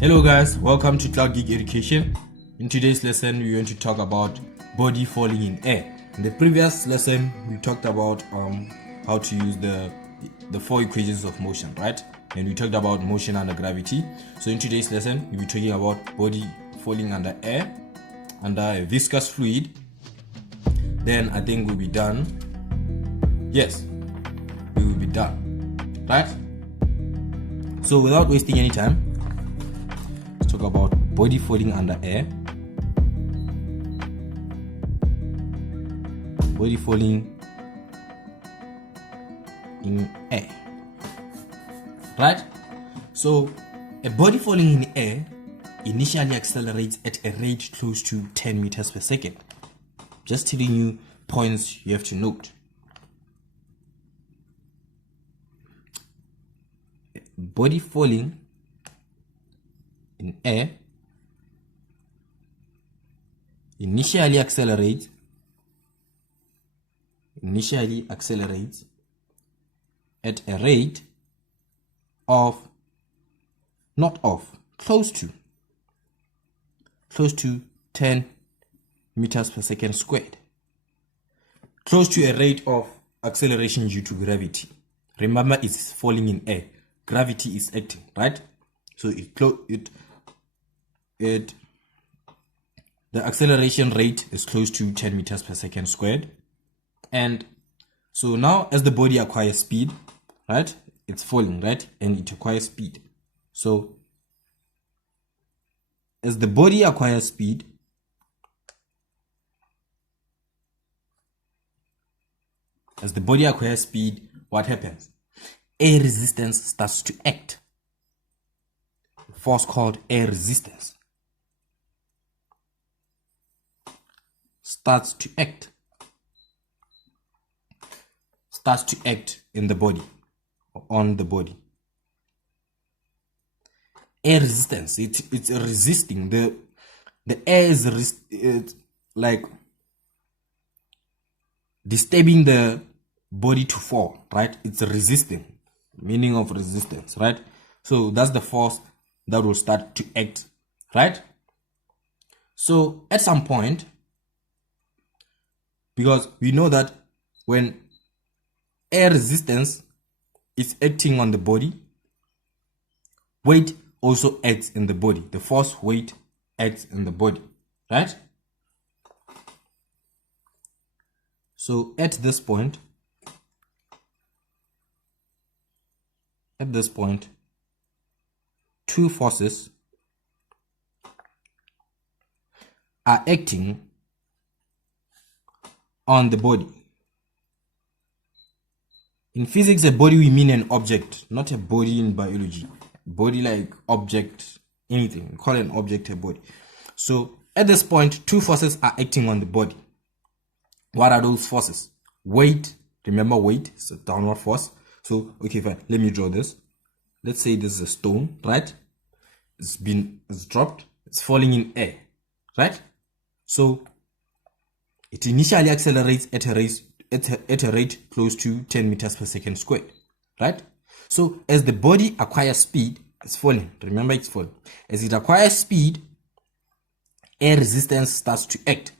Hello guys, welcome to Cloud Geek Education. In today's lesson, we're going to talk about body falling in air. In the previous lesson, we talked about how to use the four equations of motion, right? And we talked about motion under gravity. So in today's lesson, we'll be talking about body falling under air, under a viscous fluid. Then I think we'll be done. Yes, we will be done, right? So without wasting any time, let's talk about body falling under air. Body falling in air, right? So a body falling in air initially accelerates at a rate close to 10 meters per second. Just telling you points you have to note. Body falling in air initially accelerates at a rate of close to 10 meters per second squared, close to a rate of acceleration due to gravity. Remember, it's falling in air, gravity is acting, right? So the acceleration rate is close to 10 meters per second squared. And so now as the body acquires speed, right, it's falling, right, and it acquires speed. So as the body acquires speed, what happens? Air resistance starts to act. A force called air resistance starts to act in the body, or on the body. Air resistance, it's resisting. The air is like disturbing the body to fall, right? It's resisting, meaning of resistance, right? So that's the force that will start to act, right? So at some point, because we know that when air resistance is acting on the body, weight also acts in the body. The force weight acts in the body, right? So at this point, two forces are acting on the body. In physics, a body we mean an object, not a body in biology. Body like object, anything. We call an object a body. So at this point, two forces are acting on the body. What are those forces? Weight. Remember, weight is a downward force. So okay, fine. Let me draw this. Let's say this is a stone, right? It's dropped. It's falling in air, right? So it initially accelerates at a rate close to 10 meters per second squared, right? So as the body acquires speed, it's falling. Remember, it's falling. As it acquires speed, air resistance starts to act.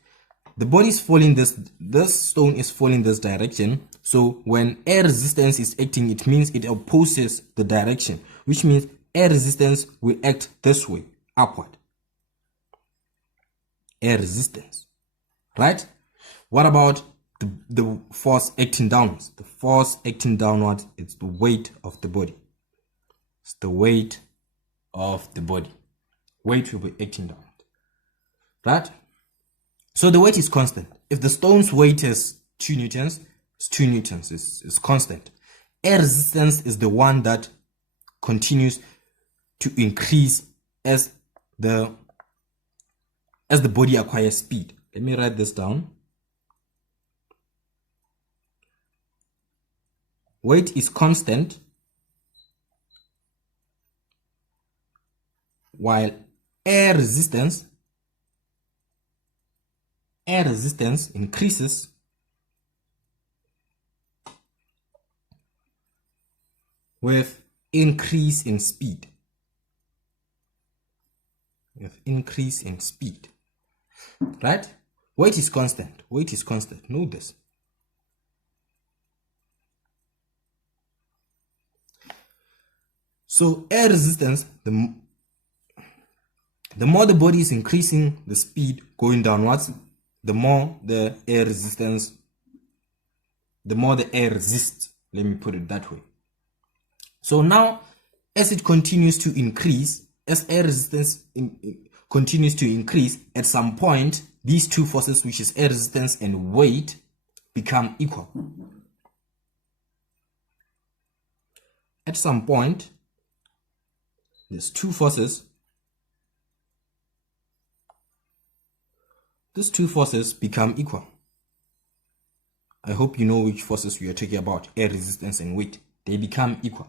The body is falling this stone is falling this direction. So when air resistance is acting, it means it opposes the direction, which means air resistance will act this way, upward. Air resistance, right? What about the force acting downwards? The force acting downwards, it's the weight of the body. It's the weight of the body. Weight will be acting downward, right? So the weight is constant. If the stone's weight is 2 newtons, it's 2 newtons. It's constant. Air resistance is the one that continues to increase as the body acquires speed. Let me write this down. Weight is constant, while air resistance increases with increase in speed. with increase in speed, right? Weight is constant. Weight is constant. Know this. So air resistance, the more the body is increasing the speed going downwards, the more the air resistance, the more the air resists. Let me put it that way. So now, as it continues to increase, as air resistance continues to increase, at some point, these two forces, which is air resistance and weight, become equal. At some point, there's two forces. These two forces become equal. I hope you know which forces we are talking about, air resistance and weight. They become equal.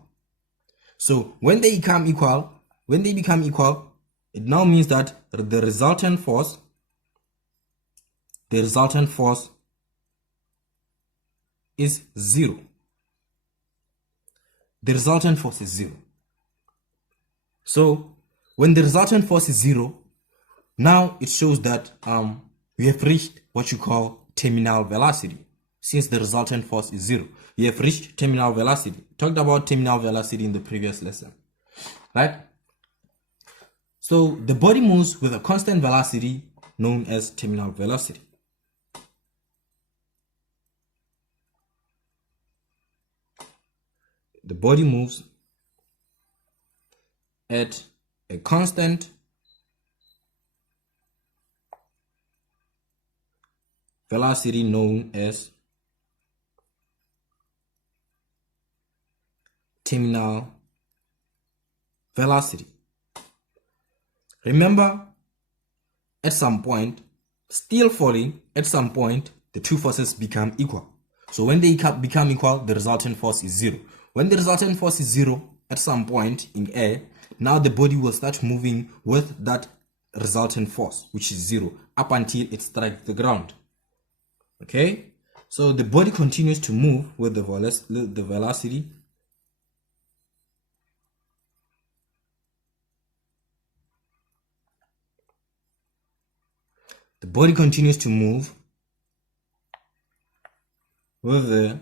So when they become equal, it now means that the resultant force is zero. The resultant force is zero. So when the resultant force is zero, now it shows that we have reached what you call terminal velocity. Since the resultant force is zero, we have reached terminal velocity. Talked about terminal velocity in the previous lesson, right? So the body moves with a constant velocity known as terminal velocity. The body moves at a constant velocity known as terminal velocity. Remember, at some point, still falling, at some point, the two forces become equal. So when they become equal, the resultant force is zero. When the resultant force is zero, at some point in air, now the body will start moving with that resultant force, which is zero, up until it strikes the ground. Okay? So the body continues to move with the velocity. The body continues to move with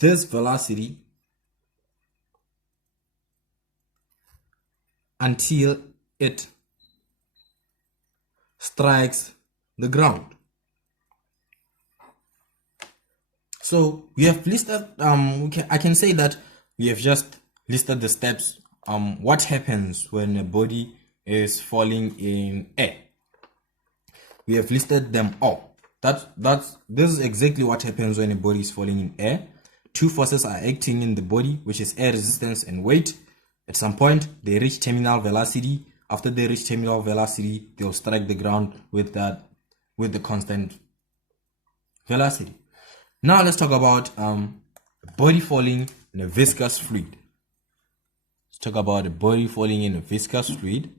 this velocity until it strikes the ground. So we have listed, I can say that we have just listed the steps. What happens when a body is falling in air? We have listed them all. This is exactly what happens when a body is falling in air. Two forces are acting in the body, which is air resistance and weight. At some point, they reach terminal velocity. After they reach terminal velocity, they'll strike the ground with the constant velocity. Now let's talk about body falling in a viscous fluid. Let's talk about a body falling in a viscous fluid.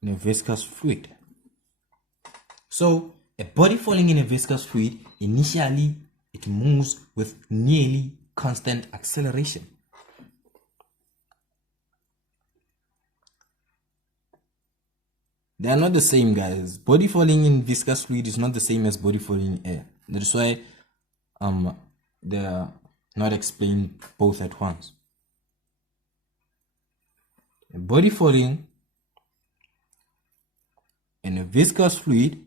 In a viscous fluid. So a body falling in a viscous fluid, initially it moves with nearly constant acceleration. They are not the same, guys. Body falling in viscous fluid is not the same as body falling in air. That's why they are not explained both at once. A body falling in a viscous fluid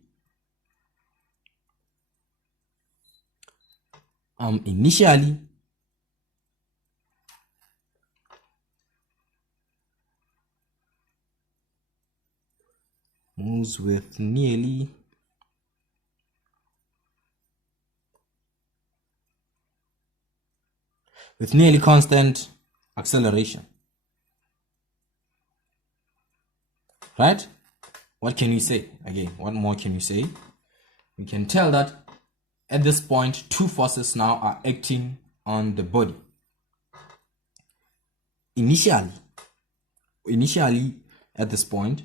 initially moves with nearly constant acceleration, right? What can we say? Again, what more can we say? We can tell that at this point, two forces now are acting on the body. Initially at this point,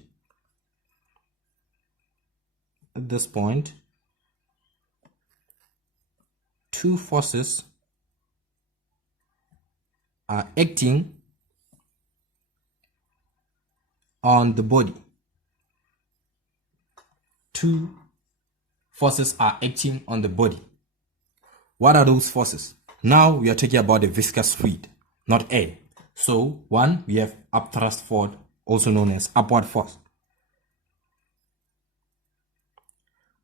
at this point, two forces are acting on the body. Two forces are acting on the body. What are those forces? Now we are talking about the viscous fluid, not air. So one, we have upthrust force, also known as upward force,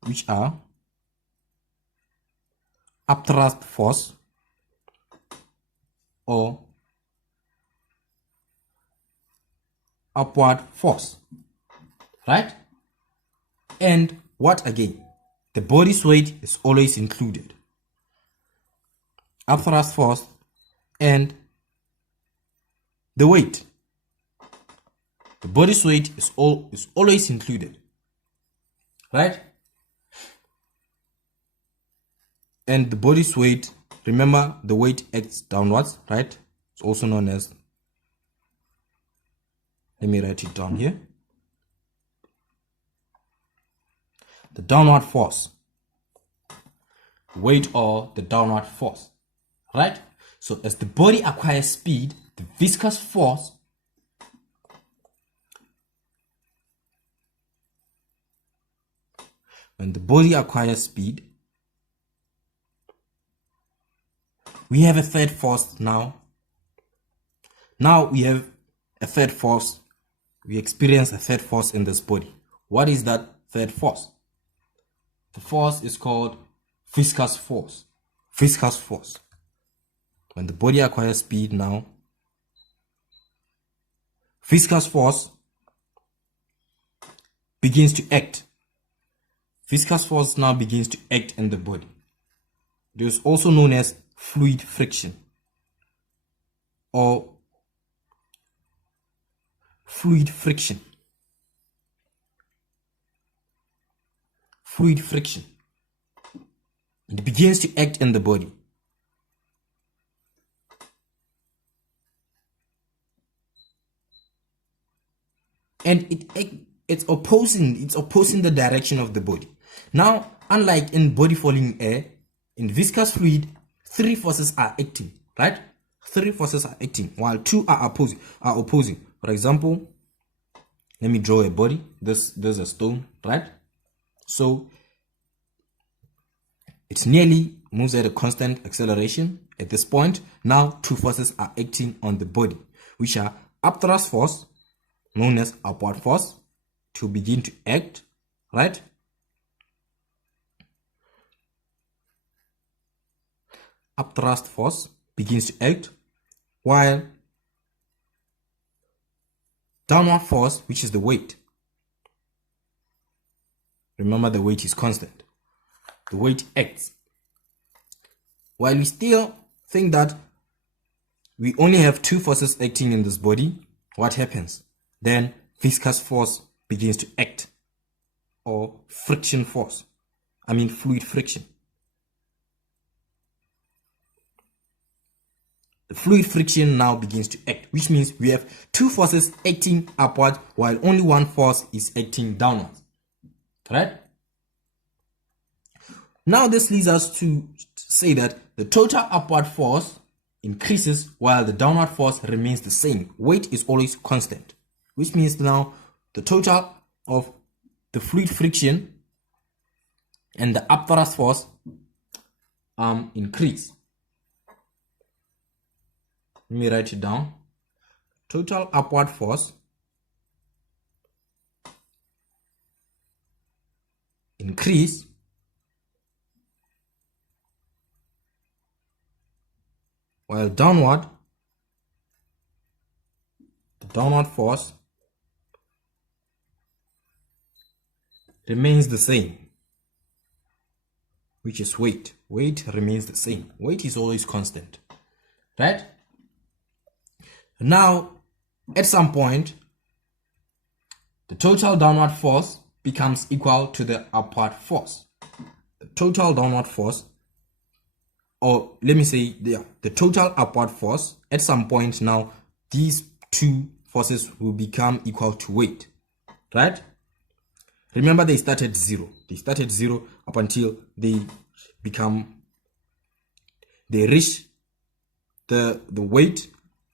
which are upthrust force or upward force, right? And what again? The body's weight is always included. Upthrust force and the weight. The body's weight is always included, right? And the body's weight, remember, the weight acts downwards, right? It's also known as, let me write it down here, the downward force, weight or the downward force, right? So as the body acquires speed, the viscous force when the body acquires speed, we have a third force now. Now we have a third force. We experience a third force in this body. What is that third force? The force is called viscous force. Viscous force. When the body acquires speed now, viscous force begins to act. Viscous force now begins to act in the body. It is also known as fluid friction or fluid friction. Fluid friction. It begins to act in the body. And it's opposing the direction of the body. Now, unlike in body falling air, in viscous fluid, three forces are acting, right? Three forces are acting, while two are opposing. For example, let me draw a body. There's a stone, right? So it nearly moves at a constant acceleration at this point. Now two forces are acting on the body, which are upthrust force, known as upward force, to begin to act, right? Upthrust force begins to act, while downward force, which is the weight, remember the weight is constant, the weight acts. While we still think that we only have two forces acting in this body, what happens? Then viscous force begins to act, or friction force, fluid friction. The fluid friction now begins to act, which means we have two forces acting upward while only one force is acting downwards, right? Now this leads us to say that the total upward force increases while the downward force remains the same. Weight is always constant, which means now the total of the fluid friction and the upthrust force increase. Let me write it down. Total upward force increase while the downward force remains the same, which is weight. Weight remains the same. Weight is always constant, right? Now, at some point, the total downward force becomes equal to the upward force. The total downward force, or let me say, the total upward force, at some point now, these two forces will become equal to weight, right? Remember, they start at zero. They start at zero up until they reach the weight.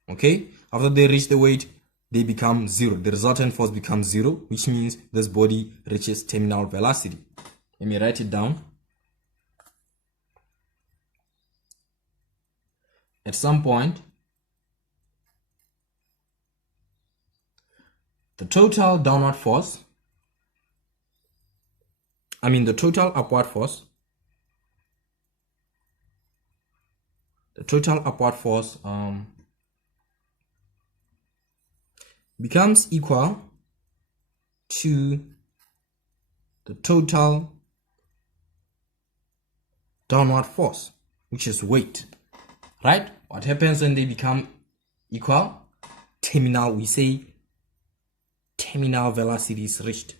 Okay, after they reach the weight, they become zero. The resultant force becomes zero, which means this body reaches terminal velocity. Let me write it down. At some point, the total upward force becomes equal to the total downward force, which is weight, right? What happens when they become equal? We say terminal velocity is reached.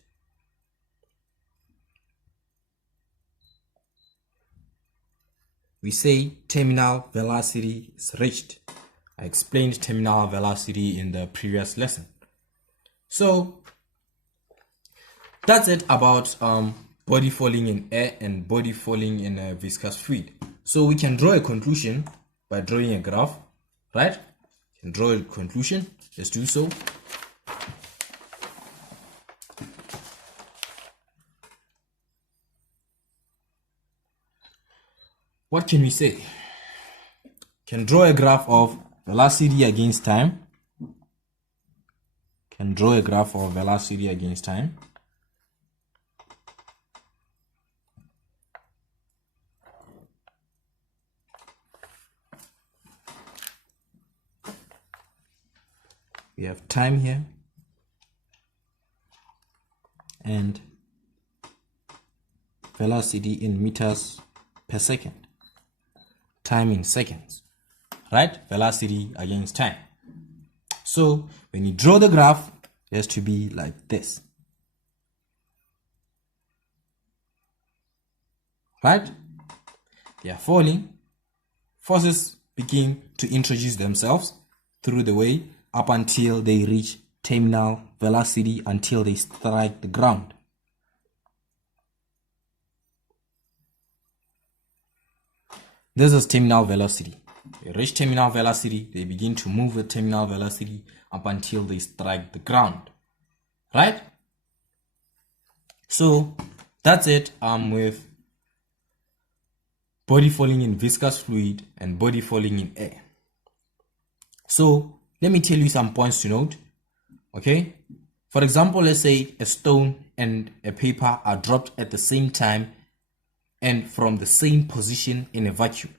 We say terminal velocity is reached. I explained terminal velocity in the previous lesson. So that's it about body falling in air and body falling in a viscous fluid. So we can draw a conclusion by drawing a graph, right? You can draw a conclusion. Let's do so. What can we say? Can draw a graph of velocity against time. Can draw a graph of velocity against time. We have time here and velocity in meters per second. Time in seconds, right? Velocity against time. So when you draw the graph, it has to be like this, right? They are falling. Forces begin to introduce themselves through the way up until they reach terminal velocity, until they strike the ground. This is terminal velocity. They reach terminal velocity, they begin to move at terminal velocity up until they strike the ground, right? So that's it with body falling in viscous fluid and body falling in air. So let me tell you some points to note. Okay, for example, let's say a stone and a paper are dropped at the same time and from the same position in a vacuum.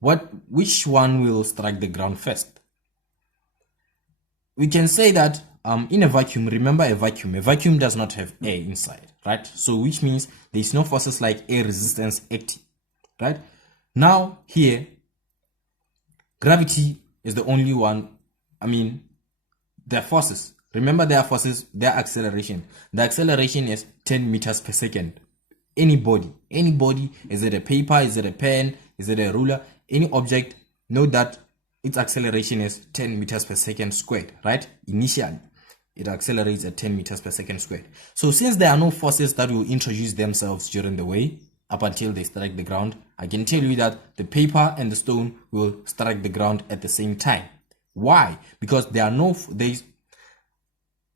Which one will strike the ground first? We can say that in a vacuum, remember a vacuum does not have air inside, right? So which means there is no forces like air resistance acting, right? Now here, gravity is the only one. Their forces. Remember their forces, their acceleration. The acceleration is 10 meters per second. Any body, is it a paper, is it a pen, is it a ruler, any object, know that its acceleration is 10 meters per second squared, right? Initially, it accelerates at 10 meters per second squared. So since there are no forces that will introduce themselves during the way up until they strike the ground, I can tell you that the paper and the stone will strike the ground at the same time. Why? Because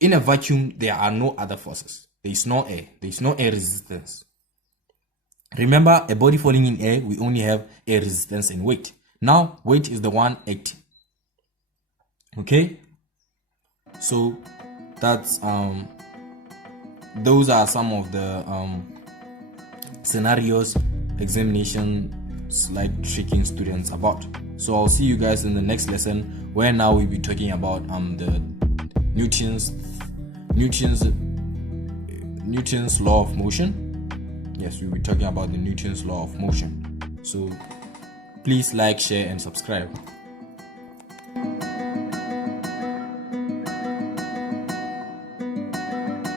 in a vacuum, there are no other forces. There is no air. There is no air resistance. Remember, a body falling in air, we only have air resistance and weight. Now, weight is the one acting. Okay? So, that's those are some of the scenarios examinations like tricking students about. So, I'll see you guys in the next lesson, where now we'll be talking about the Newton's law of motion. Yes, we'll be talking about the Newton's law of motion. So please like, share and subscribe.